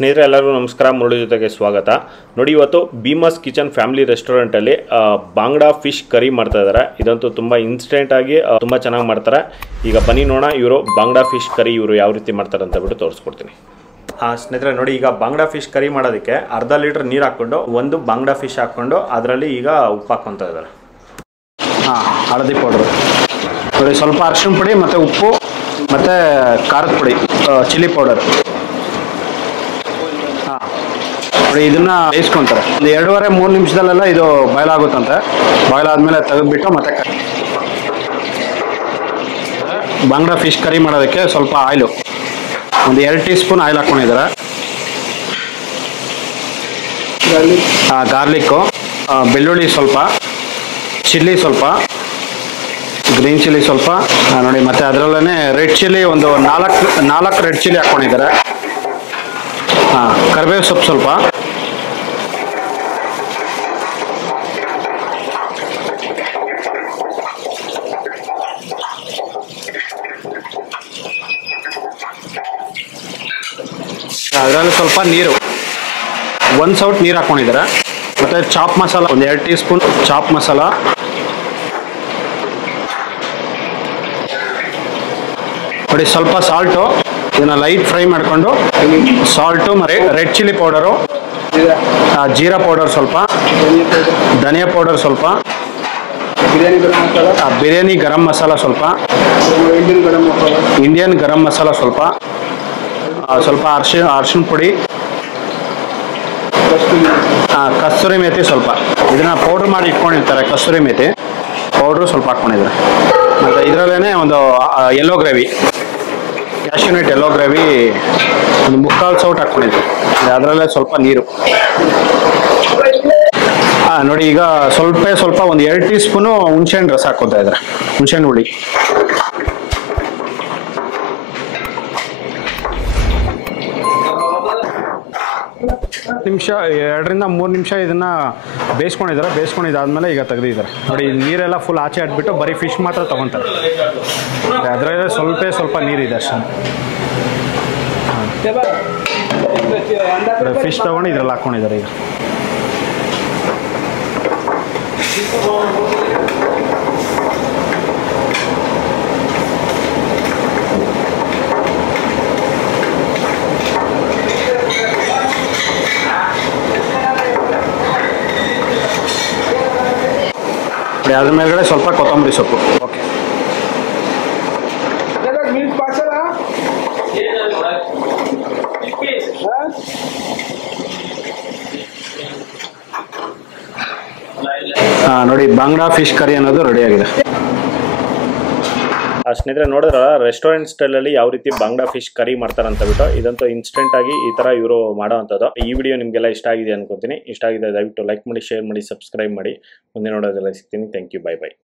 ಸ್ನೇಹಿತರೆ ಎಲ್ಲರಿಗೂ ನಮಸ್ಕಾರ. ಮುರಳಿ ಜೊತೆಗೆ ಸ್ವಾಗತ. ನೋಡಿ, ಇವತ್ತು ಭೀಮಸ್ ಕಿಚನ್ ಫ್ಯಾಮಿಲಿ ರೆಸ್ಟೋರೆಂಟಲ್ಲಿ ಬಾಂಗ್ಡಾ ಫಿಶ್ ಕರಿ ಮಾಡ್ತಾ ಇದ್ದಾರೆ. ಇದಂತೂ ತುಂಬ ಇನ್ಸ್ಟೆಂಟ್ ಆಗಿ ತುಂಬ ಚೆನ್ನಾಗಿ ಮಾಡ್ತಾರೆ. ಈಗ ಬನ್ನಿ ನೋಡೋಣ ಇವರು ಬಾಂಗ್ಡಾ ಫಿಶ್ ಕರಿ ಇವರು ಯಾವ ರೀತಿ ಮಾಡ್ತಾರೆ ಅಂತ ಬಿಟ್ಟು ತೋರಿಸ್ಕೊಡ್ತೀನಿ. ಸ್ನೇಹಿತರೆ ನೋಡಿ, ಈಗ ಬಾಂಗ್ಡಾ ಫಿಶ್ ಕರಿ ಮಾಡೋದಕ್ಕೆ ಅರ್ಧ ಲೀಟರ್ ನೀರು ಹಾಕ್ಕೊಂಡು ಒಂದು ಬಾಂಗ್ಡಾ ಫಿಶ್ ಹಾಕ್ಕೊಂಡು ಅದರಲ್ಲಿ ಈಗ ಉಪ್ಪು ಹಾಕ್ಕೊತಾ ಇದ್ದಾರೆ. ಹಳದಿ ಪೌಡ್ರು ನೋಡಿ, ಸ್ವಲ್ಪ ಅರಿಶಿನ ಪುಡಿ ಮತ್ತು ಉಪ್ಪು ಮತ್ತು ಖಾರದ ಪುಡಿ, ಚಿಲ್ಲಿ ಪೌಡರ್ ನೋಡಿ. ಇದನ್ನು ಬೇಯಿಸ್ಕೊತಾರೆ. ಒಂದು 2-3 ನಿಮಿಷದಲ್ಲೆಲ್ಲ ಇದು ಬಾಯ್ಲ್ ಆಗುತ್ತಂತೆ. ಬಾಯ್ಲ್ ಆದಮೇಲೆ ತೆಗೆದುಬಿಟ್ಟು ಮತ್ತೆ ಬಾಂಗ್ಡಾ ಫಿಶ್ ಕರಿ ಮಾಡೋದಕ್ಕೆ ಸ್ವಲ್ಪ ಆಯಿಲು, ಒಂದು 2 ಟೀ ಸ್ಪೂನ್ ಆಯಿಲ್ ಹಾಕ್ಕೊಂಡಿದ್ದಾರೆ. ಗಾರ್ಲಿಕ್ಕು, ಬೆಳ್ಳುಳ್ಳಿ ಸ್ವಲ್ಪ, ಚಿಲ್ಲಿ ಸ್ವಲ್ಪ, ಗ್ರೀನ್ ಚಿಲ್ಲಿ ಸ್ವಲ್ಪ ನೋಡಿ, ಮತ್ತು ಅದರಲ್ಲೇ ರೆಡ್ ಚಿಲ್ಲಿ ಒಂದು 4 ರೆಡ್ ಚಿಲ್ಲಿ ಹಾಕ್ಕೊಂಡಿದ್ದಾರೆ. ಕರಿಬೇವು ಸೊಪ್ಪು ಸ್ವಲ್ಪ, ಅದರಲ್ಲಿ ಸ್ವಲ್ಪ ನೀರು, 1 ಸೌಟ್ ನೀರು ಹಾಕ್ಕೊಂಡಿದ್ದಾರೆ. ಮತ್ತು ಚಾಪ್ ಮಸಾಲ ಒಂದು 2 ಟೀ ಸ್ಪೂನ್ ಚಾಪ್ ಮಸಾಲ, ನೋಡಿ ಸ್ವಲ್ಪ ಸಾಲ್ಟು. ಇದನ್ನು ಲೈಟ್ ಫ್ರೈ ಮಾಡಿಕೊಂಡು ಸಾಲ್ಟು ಮತ್ತು red chilli powder, jeera powder ಸ್ವಲ್ಪ, ಧನಿಯಾ ಪೌಡರ್ ಸ್ವಲ್ಪ, ಬಿರಿಯಾನಿ ಗರಂ ಮಸಾಲ ಸ್ವಲ್ಪ, ಇಂಡಿಯನ್ ಗರಂ ಮಸಾಲ ಸ್ವಲ್ಪ, ಸ್ವಲ್ಪ ಅರಿಶಿನ ಪುಡಿ, ಕಸ್ತೂರಿ ಮೇಥಿ ಸ್ವಲ್ಪ. ಇದನ್ನು ಪೌಡ್ರ್ ಮಾಡಿ ಇಟ್ಕೊಂಡಿರ್ತಾರೆ, ಕಸ್ತೂರಿ ಮೇಥಿ ಪೌಡ್ರು ಸ್ವಲ್ಪ ಹಾಕ್ಕೊಂಡಿದ್ದಾರೆ. ಮತ್ತು ಇದರಲ್ಲೇ ಒಂದು yellow gravy, cashew nut yellow gravy ಒಂದು 3/4 ಸೌಟ್ ಹಾಕ್ಕೊಂಡಿದ್ದೆ. ಅದರಲ್ಲೇ ಸ್ವಲ್ಪ ನೀರು ನೋಡಿ. ಈಗ ಸ್ವಲ್ಪ ಒಂದು 2 ಟೀ ಸ್ಪೂನು ಹುಣಸೆಹಣ್ಣು ರಸ ಹಾಕ್ಕೊತಾ ಇದ್ದಾರೆ, ಹುಣಸೆಹಣ್ಣು ಹುಳಿ. ನಿಮಿಷ 2-3 ನಿಮಿಷ ಇದನ್ನು ಬೇಯಿಸ್ಕೊಂಡಿದ್ದಾರೆ. ಬೇಯಿಸ್ಕೊಂಡಿದ್ದಾದ್ಮೇಲೆ ಈಗ ತೆಗೆದಿದ್ದಾರೆ ನೋಡಿ. ನೀರೆಲ್ಲ ಫುಲ್ ಆಚೆ ಹಾಕ್ಬಿಟ್ಟು ಬರೀ ಫಿಶ್ ಮಾತ್ರ ತೊಗೊತಾರೆ. ಅದರಲ್ಲೇ ಸ್ವಲ್ಪ ನೀರಿದೆ ಅಷ್ಟೇ. ಫಿಶ್ ತೊಗೊಂಡು ಇದರಲ್ಲಿ ಹಾಕ್ಕೊಂಡಿದ್ದಾರೆ ಈಗ. ಅದ್ರ ಮೇಲ್ಗಡೆ ಸ್ವಲ್ಪ ಕೊತ್ತಂಬರಿ ಸೊಪ್ಪು. ಓಕೆ, ನೋಡಿ, ಬಾಂಗ್ಡಾ ಫಿಶ್ ಕರಿ ಅನ್ನೋದು ರೆಡಿಯಾಗಿದೆ. ಸ್ನೇಹಿತರೆ ನೋಡಿದ್ರ ರೆಸ್ಟೋರೆಂಟ್ ಸ್ಟೈಲಲ್ಲಿ ಯಾವ ರೀತಿ ಬಾಂಗ್ಡಾ ಫಿಶ್ ಕರಿ ಮಾಡ್ತಾರೆ ಅಂತ ಬಿಟ್ಟು, ಇದಂತೂ ಇನ್ಸ್ಟೆಂಟ್ ಆಗಿ ಈ ತರ ಇವರು ಮಾಡೋ ಅಂಥದ್ದು. ಈ ವಿಡಿಯೋ ನಿಮಗೆಲ್ಲ ಇಷ್ಟ ಆಗಿದೆ ಅನ್ಕೋತೀನಿ. ಇಷ್ಟ ಆಗಿದೆ ದಯವಿಟ್ಟು ಲೈಕ್ ಮಾಡಿ, ಶೇರ್ ಮಾಡಿ, ಸಬ್ಸ್ಕ್ರೈಬ್ ಮಾಡಿ. ಮುಂದೆ ನೋಡೋದೆಲ್ಲ ಸಿಗ್ತೀನಿ. Thank you, bye by.